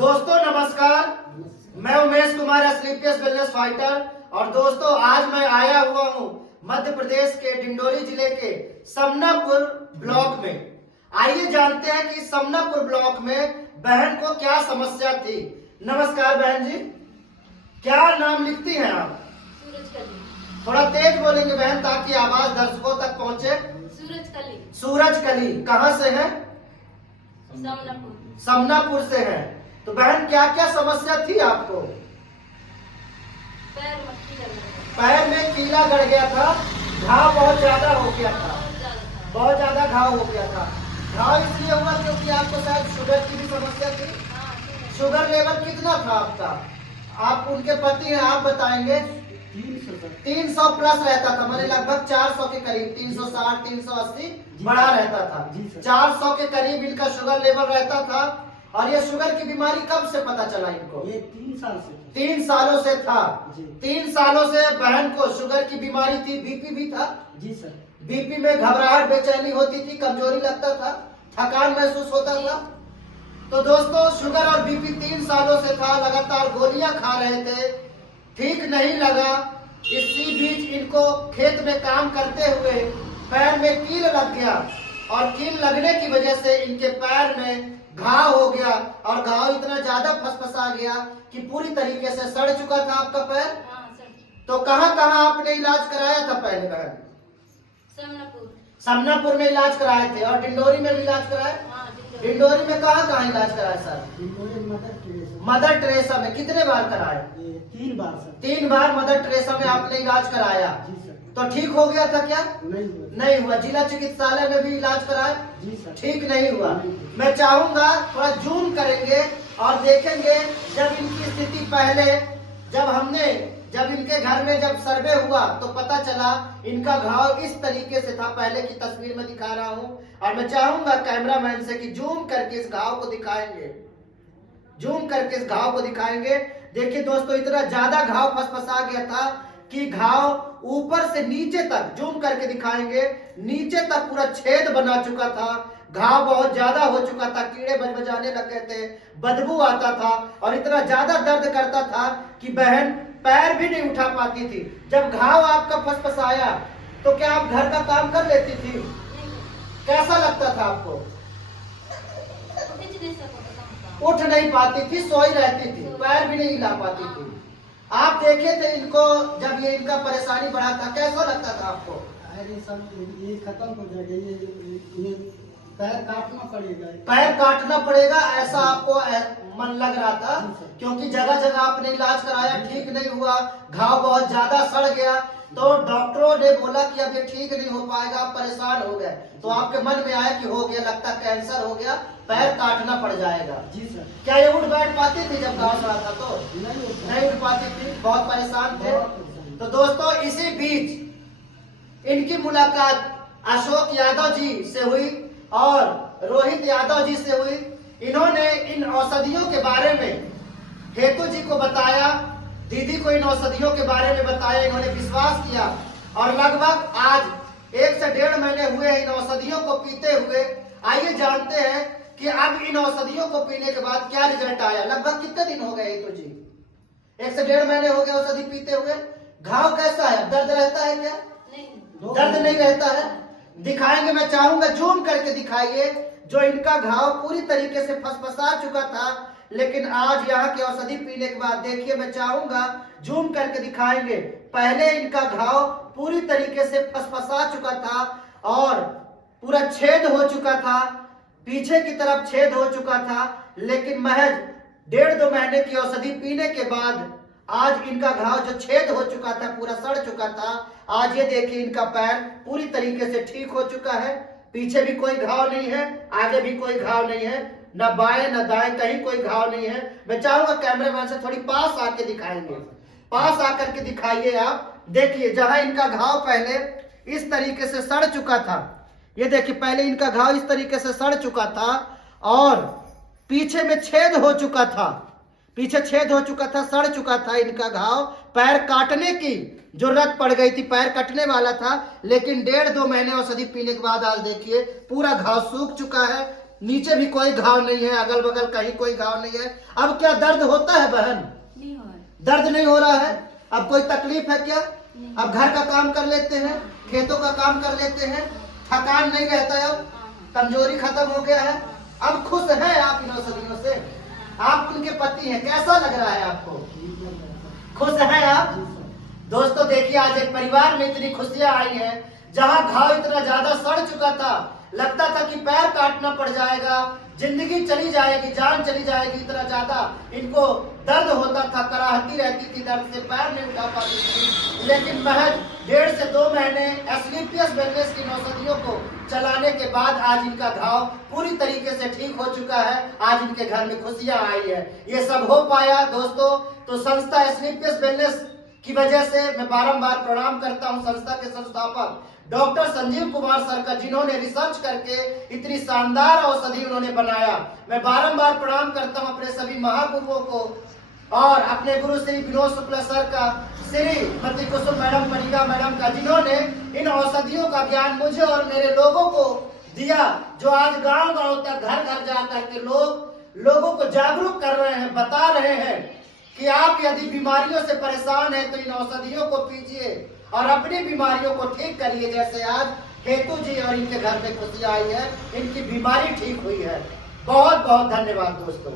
दोस्तों नमस्कार, मैं उमेश कुमार एसलीपीएस वेलनेस फाइटर। और दोस्तों आज मैं आया हुआ हूँ मध्य प्रदेश के डिंडोरी जिले के समनापुर ब्लॉक में। आइए जानते हैं कि समनापुर ब्लॉक में बहन को क्या समस्या थी। नमस्कार बहन जी, क्या नाम लिखती हैं आप? सूरजकली। थोड़ा तेज बोलेंगे बहन ताकि आवाज दर्शकों तक पहुँचे। सूरजकली। सूरजकली कहाँ से है? समनापुर। समनापुर से है। तो बहन क्या क्या समस्या थी आपको? पैर मक्खी लग रहा था। पैर में कीला गड़ गया था, घाव बहुत ज्यादा हो गया था, बहुत ज्यादा था। बहुत ज्यादा घाव हो गया था। घाव इसलिए हुआ क्योंकि आपको शायद शुगर की भी समस्या थी। हाँ, शुगर लेवल कितना था आपका? आप उनके पति हैं, आप बताएंगे। 300 प्लस रहता था, मैंने लगभग 400 के करीब, 360 380 बढ़ा रहता था। 400 के करीब इनका शुगर लेवल रहता था। और ये शुगर की बीमारी कब से पता चला इनको? ये 3 साल से 3 सालों से था। जी। 3 सालों से बहन को शुगर की बीमारी थी। बीपी भी था। जी सर। बीपी में घबराहट, बेचैनी होती थी, कमजोरी लगता था, थकान महसूस होता था। तो दोस्तों शुगर और बीपी 3 सालों से था, लगातार गोलियां खा रहे थे, ठीक नहीं लगा। इसी बीच इनको खेत में काम करते हुए पैर में कील लग गया और कील लगने की वजह से इनके पैर में घाव हो गया। और घाव इतना ज्यादा फसफसा गया कि पूरी तरीके से सड़ चुका था आपका पैर। हाँ सर। तो कहाँ कहाँ आपने इलाज कराया था पहले बहन? समनापुर। समनापुर में इलाज कराए थे और डिंडोरी में भी इलाज कराए। हाँ, डिंडोरी। डिंडोरी में कहाँ कहाँ इलाज कराया sir? Dindori mother Teresa. Mother Teresa में कितने बार कराए? ये 3 बार सर। 3 बार मदर टेरेसा में आपने इलाज कराया। जी सर। तो ठीक हो गया था क्या? नहीं हुआ। नहीं हुआ। जिला चिकित्सालय में भी इलाज कराए, जी सर। ठीक नहीं हुआ। नहीं। मैं चाहूंगा थोड़ा जूम करेंगे और देखेंगे जब इनकी स्थिति पहले, जब इनके घर में जब सर्वे हुआ तो पता चला इनका घाव इस तरीके से था। पहले की तस्वीर में दिखा रहा हूं और मैं चाहूंगा कैमरामैन से कि जूम करके इस घाव को दिखाएंगे, जूम करके इस घाव को दिखाएंगे। देखिए दोस्तों इतना ज्यादा घाव फसफसा गया था कि घाव ऊपर से नीचे तक, जूम करके दिखाएंगे, नीचे तक पूरा छेद बना चुका था। घाव बहुत ज्यादा हो चुका था, कीड़े बजबजाने लग गए थे, बदबू आता था और इतना ज्यादा दर्द करता था कि बहन पैर भी नहीं उठा पाती थी। जब घाव आपका फसफसाया तो क्या आप घर का काम कर लेती थी? नहीं, कैसा लगता था आपको? कुछ नहीं सकता था। उठ नहीं पाती थी, सोई रहती थी, पैर भी नहीं हिला पाती थी। आप देखे थे इनको जब ये इनका परेशानी बढ़ा था, कैसा लगता था आपको? अरे सर ये खत्म हो जाएगा, ये पैर काटना पड़ेगा। पैर काटना पड़ेगा ऐसा आपको मन लग रहा था? क्योंकि जगह जगह आपने इलाज कराया, ठीक नहीं हुआ, घाव बहुत ज्यादा सड़ गया। तो डॉक्टरों ने बोला कि अब ये ठीक नहीं हो पाएगा, आप परेशान हो गए। तो आपके मन में आया कि हो गया, लगता कैंसर हो गया, पैर काटना पड़ जाएगा। जी सर। क्या ये उठ बैठ पाती थी जब घाव सड़ा था? तो नहीं नहीं उठ पाती थी, बहुत परेशान थे। तो दोस्तों इसी बीच इनकी मुलाकात अशोक यादव जी से हुई और रोहित यादव जी से हुई। इन्होंने इन औषधियों के बारे में हेतु जी को बताया, दीदी को इन औषधियों के बारे में बताया। इन्होंने विश्वास किया और लगभग आज 1 से 1.5 महीने हुए इन औषधियों को पीते हुए। आइए जानते हैं कि अब इन औषधियों को पीने के बाद क्या रिजल्ट आया। लगभग कितने दिन हो गए हेतु जी? 1 से 1.5 महीने हो गए औषधि पीते हुए। घाव कैसा है? दर्द रहता है क्या? नहीं। दर्द नहीं रहता है। दिखाएंगे, मैं चाहूंगा जूम करके दिखाइए। जो इनका घाव पूरी तरीके से फसफसा चुका था, लेकिन आज यहाँ की औषधि पीने के बाद देखिए, मैं चाहूंगा जूम करके दिखाएंगे। पहले इनका घाव पूरी तरीके से फसफसा चुका था और पूरा छेद हो चुका था, पीछे की तरफ छेद हो चुका था। लेकिन महज 1.5-2 महीने की औषधि पीने के बाद आज इनका घाव जो छेद हो चुका था, पूरा सड़ चुका था, आज ये देखिए इनका पैर पूरी तरीके से ठीक हो चुका है। पीछे भी कोई घाव नहीं है, आगे भी कोई घाव नहीं है, न बाएं न दाएं कहीं कोई घाव नहीं है। मैं चाहूंगा कैमरामैन से थोड़ी पास आके दिखाएंगे, पास आकर के दिखाइए। आप देखिए जहां इनका घाव पहले इस तरीके से सड़ चुका था, ये देखिए पहले इनका घाव इस तरीके से सड़ चुका था और पीछे में छेद हो चुका था, पीछे छेद हो चुका था, सड़ चुका था इनका घाव। पैर काटने की जरूरत पड़ गई थी, पैर कटने वाला था। लेकिन 1.5-2 महीने औषधि पीने के बाद आज देखिए पूरा घाव सूख चुका है, नीचे भी कोई घाव नहीं है, अगल बगल कहीं कोई घाव नहीं है। अब क्या दर्द होता है बहन? नहीं हो रहा। दर्द नहीं हो रहा है। अब कोई तकलीफ है क्या? नहीं। अब घर का काम कर लेते हैं, खेतों का काम कर लेते हैं, थकान नहीं रहता है, अब कमजोरी खत्म हो गया है। अब खुश है आप इन औषधियों से? आप उनके पति हैं, कैसा लग रहा है आपको? खुश है आप? दोस्तों देखिए, आज एक परिवार में इतनी खुशियां आई हैं, जहां घाव इतना ज्यादा सड़ चुका था, लगता था कि पैर काटना पड़ जाएगा, जिंदगी चली जाएगी, जान चली जाएगी, इतना ज्यादा इनको दर्द होता था, कराहती रहती थी, दर्द से पैर नहीं उठा पाती थी। लेकिन महज 1.5 से 2 महीने एस्क्लेपियस वेलनेस की औषधियों को चलाने के बाद आज इनका घाव पूरी तरीके से ठीक हो चुका है। आज इनके घर में खुशियां आई है। ये सब हो पाया दोस्तों तो संस्था एस्क्लेपियस वेलनेस की वजह से। मैं बारंबार प्रणाम करता हूं संस्था के संस्थापक डॉक्टर संजीव कुमार सर का, जिन्होंने रिसर्च करके इतनी शानदार औषधि उन्होंने बनाया। मैं बारंबार प्रणाम करता हूं अपने सभी महागुरुओं को और अपने गुरु श्री विनोद शुक्ला सर का, श्रीमती कुसुम मैडम, परिका मैडम का, जिन्होंने इन औषधियों का ज्ञान मुझे और मेरे लोगों को दिया, जो आज गांव-गांव तक, घर घर जा करके लोगों को जागरूक कर रहे हैं, बता रहे हैं कि आप यदि बीमारियों से परेशान हैं तो इन औषधियों को पीजिए और अपनी बीमारियों को ठीक करिए। जैसे आज हेतु जी और इनके घर में खुशी आई है, इनकी बीमारी ठीक हुई है। बहुत बहुत धन्यवाद दोस्तों।